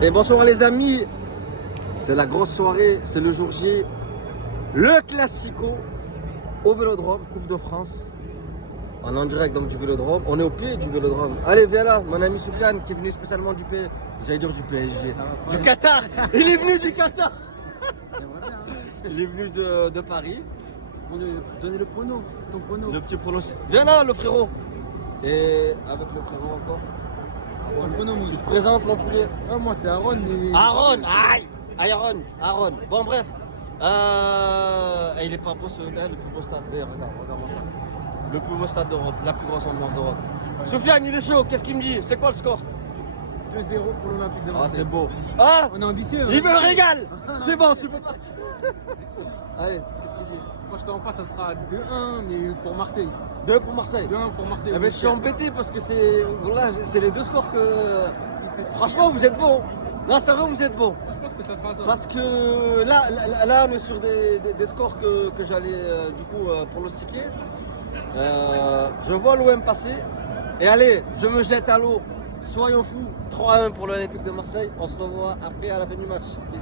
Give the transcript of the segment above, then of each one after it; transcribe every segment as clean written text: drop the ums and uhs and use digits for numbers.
Et bonsoir les amis, c'est la grosse soirée, c'est le jour J, le Classico au Vélodrome, Coupe de France. On est en direct donc du Vélodrome, on est au pied du Vélodrome. Allez viens là, mon ami Soufiane qui est venu spécialement du PSG, j'allais dire du PSG, du Qatar, il est venu du Qatar. Il est venu de Paris. Donner le prono, ton prono. Le petit pronostic. Viens là le frérot. Et avec le frérot encore. Ton prono, moi. Tu te présentes mon poulet. Moi c'est Aaron. Mais... Aaron, aïe, Aaron. Bon bref, il est pas beau celui-là, le plus beau stade. Mais regarde-moi ça. Le plus beau stade d'Europe, la plus grosse ambiance d'Europe. Ouais. Soufiane, il est chaud, qu'est-ce qu'il me dit? C'est quoi le score? 2-0 pour l'Olympique de Marseille. Ah c'est beau. Ah, on est ambitieux. Il me régale. C'est bon, tu peux partir. Allez, qu'est-ce qu'il dit? Moi je t'en passe, ça sera 2-1, mais pour Marseille. 2 pour Marseille. 2-1 pour Marseille. Eh ben, je suis embêté parce que c'est les deux scores que... Franchement, vous êtes bons. Non, c'est vrai, vous êtes bons. Je pense que ça sera ça. Parce que là on est sur des scores que j'allais du coup pronostiquer. Je vois l'OM passer. Et allez, je me jette à l'eau. Soyons fous. 3-1 pour l'Olympique de Marseille. On se revoit après à la fin du match. Peace.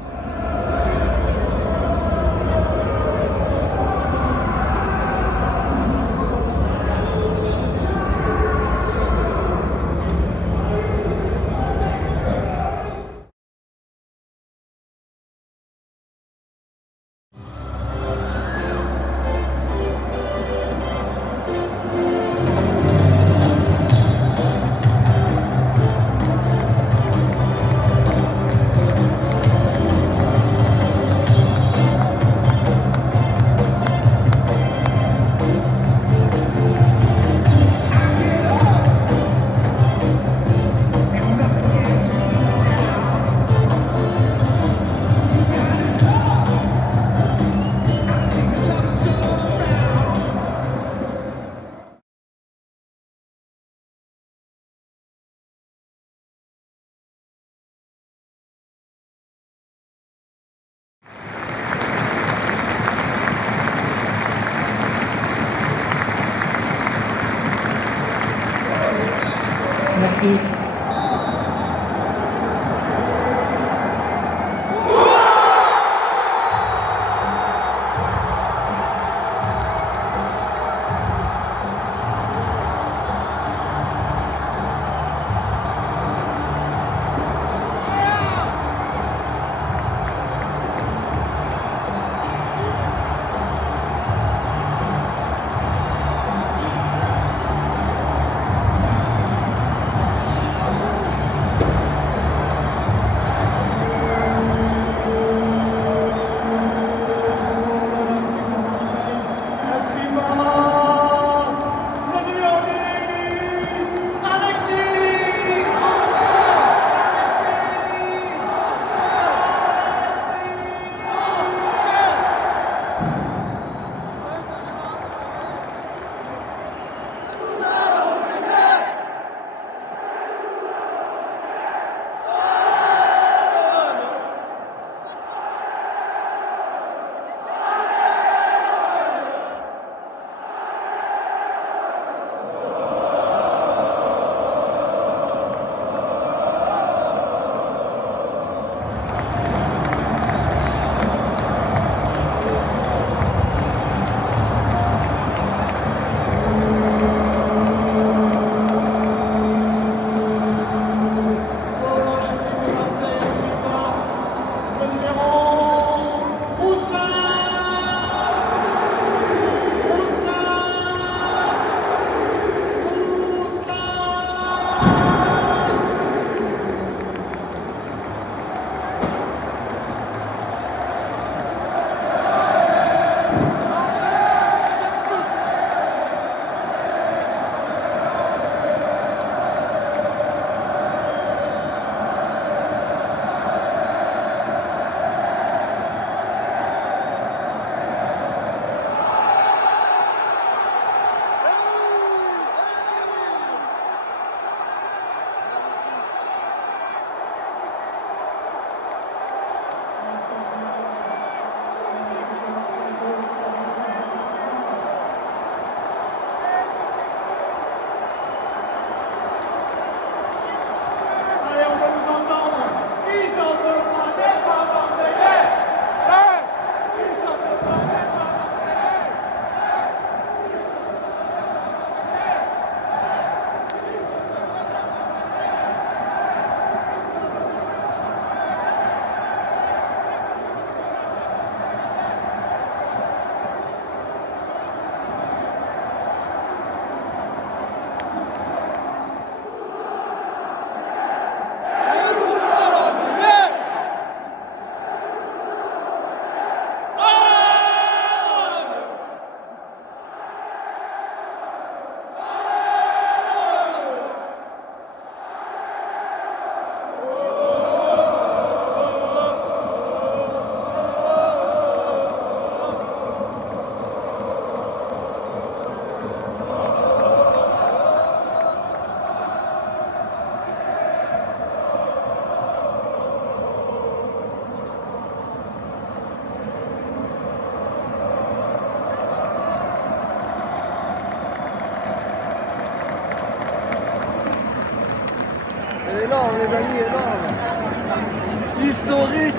les amis, énorme. Historique.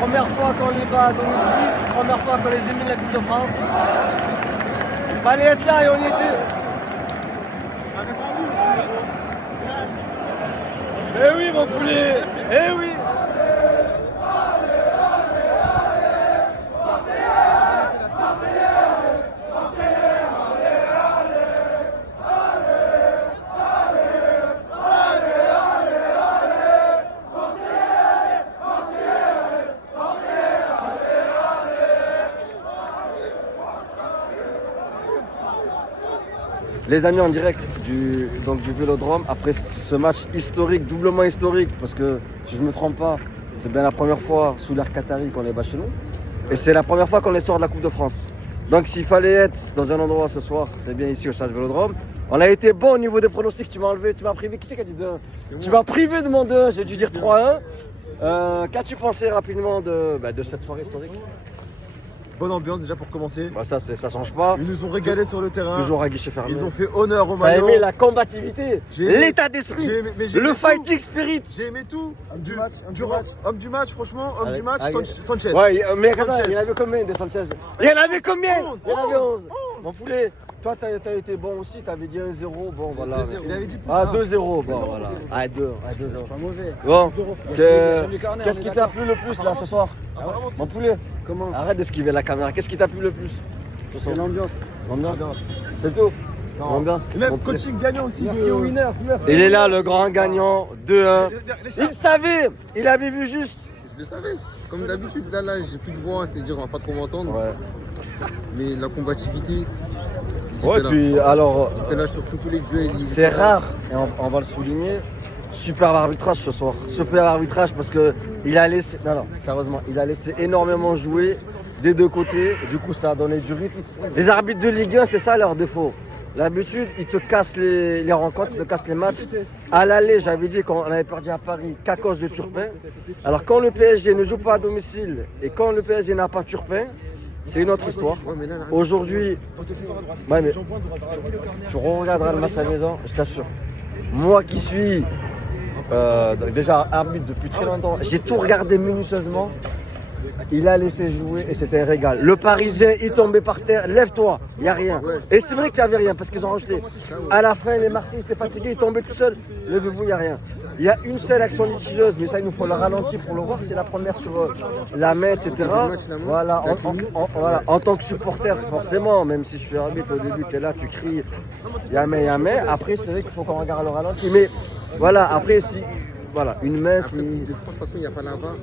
Première fois qu'on les bat à domicile, première fois qu'on les élimine la Coupe de France. Il fallait être là et on y était. Eh oui mon poulet, eh oui. Les amis, en direct du Vélodrome, après ce match historique, doublement historique, parce que si je ne me trompe pas, c'est bien la première fois sous l'ère Qatari qu'on les bat chez nous. Et c'est la première fois qu'on les sort de la Coupe de France. Donc s'il fallait être dans un endroit ce soir, c'est bien ici au stade Vélodrome. On a été bon au niveau des pronostics, tu m'as enlevé, tu m'as privé. Qui c'est qui a dit 2-1 ? Tu m'as privé de mon 2-1, j'ai dû dire 3-1. Qu'as-tu pensé rapidement de cette soirée historique ? Bonne ambiance déjà pour commencer. Bah ça change pas. Ils nous ont régalé sur le terrain. Toujours à guichet fermé. Ils ont fait honneur au T'as maillot. aimé la combativité, J'ai aimé- l'état d'esprit, j'ai le aimé fighting spirit. J'ai aimé tout. Homme Homme du match, franchement, homme Allez, du match, allez. Sanchez. Ouais, mais regarde, Sanchez. il y en avait combien des Sanchez ? Il y en avait combien ? 11, Il y en avait 11. 11. Mon poulet, toi t'as été bon aussi, t'avais dit 1-0, bon voilà. 2-0. Il avait dit plus Ah un. 2-0, bon voilà. Ah 2-0. Pas mauvais. Bon, J'aime les corners, qu'est-ce on qui est t'a d'accord. plu le plus là ce soir ? Apparemment, si. Mon poulet, Comment? arrête d'esquiver la caméra, qu'est-ce qui t'a plu le plus ce soir ? C'est l'ambiance. L'ambiance. C'est tout ? Non. L'ambiance. Et même Mon poulet. coaching gagnant aussi. Merci aux winners. Il est là le grand gagnant, 2-1. Les chats. Il savait, il avait vu juste. Je le savais. Comme d'habitude, là, j'ai plus de voix, c'est dire on va pas trop m'entendre. Ouais. Mais la combativité, ils Ouais, étaient là. puis alors, Ils étaient là sur tous les duels. ils c'est étaient là. rare, et on va le souligner, superbe arbitrage ce soir. Superbe arbitrage parce que il a laissé, non, sérieusement, il a laissé énormément jouer des deux côtés. Du coup, ça a donné du rythme. Les arbitres de Ligue 1, c'est ça leur défaut. L'habitude, ils te cassent les rencontres, ils te cassent les matchs. À l'aller, j'avais dit qu'on avait perdu à Paris qu'à cause de Turpin. Alors quand le PSG ne joue pas à domicile et quand le PSG n'a pas Turpin, c'est une autre histoire. Ouais, mais là, Aujourd'hui, ouais, mais tu regarderas le match à la maison, je t'assure. Moi qui suis déjà arbitre depuis très longtemps, j'ai tout regardé minutieusement. Il a laissé jouer et c'était un régal. Le Parisien, il tombait par terre, lève-toi, il n'y a rien. Et c'est vrai qu'il n'y avait rien parce qu'ils ont rajouté. À la fin, les Marseillais étaient fatigués, ils tombaient tout seuls. Levez-vous, il n'y a rien. Il y a une seule action litigieuse, mais ça, il nous faut le ralenti pour le voir. C'est la première sur la main, etc. Voilà, voilà, en tant que supporter, forcément, même si je suis arbitre au début, tu es là, tu cries, il y a main. Après, c'est vrai qu'il faut qu'on regarde le ralenti. Mais voilà, après, si. Voilà, une main, après, si. de toute façon, il n'y a pas la VAR.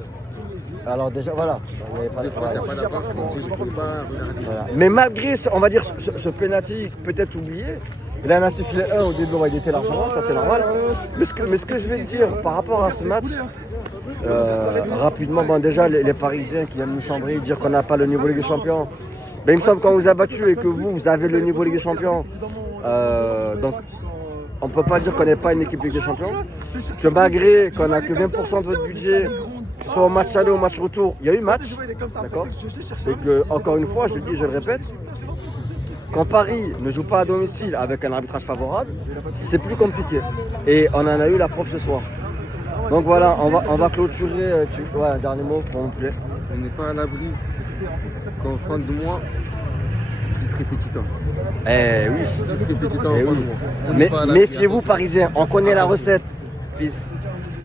Alors déjà, voilà. Il y avait pas De de France, il n'y a pas la VAR, c'est Dieu, vous pouvez pas regarder. Voilà. Mais malgré, on va dire, ce penalty peut-être oublié, il en a sifflé un au début, il était largement, ça c'est normal. Mais ce que je vais dire par rapport à ce match, rapidement, bon, déjà les Parisiens qui aiment nous chambrer, dire qu'on n'a pas le niveau Ligue des Champions, ben, il me semble qu'on vous a battu et que vous avez le niveau Ligue des Champions. Donc on ne peut pas dire qu'on n'est pas une équipe Ligue des Champions. Que malgré qu'on n'a que 20% de votre budget, que ce soit au match aller ou au match retour, il y a eu match, d'accord. Et que, encore une fois, je le dis, je le répète, quand Paris ne joue pas à domicile avec un arbitrage favorable, c'est plus compliqué. Et on en a eu la preuve ce soir. Donc voilà, on va clôturer. Ouais, un dernier mot pour mon poulet. On n'est pas à l'abri qu'en fin de mois, bis repetita. Eh oui. Bis repetita en Eh fin oui. de mois. On n'est Mais pas à l'abri, méfiez-vous, attention. Parisiens, on connaît la recette. Peace.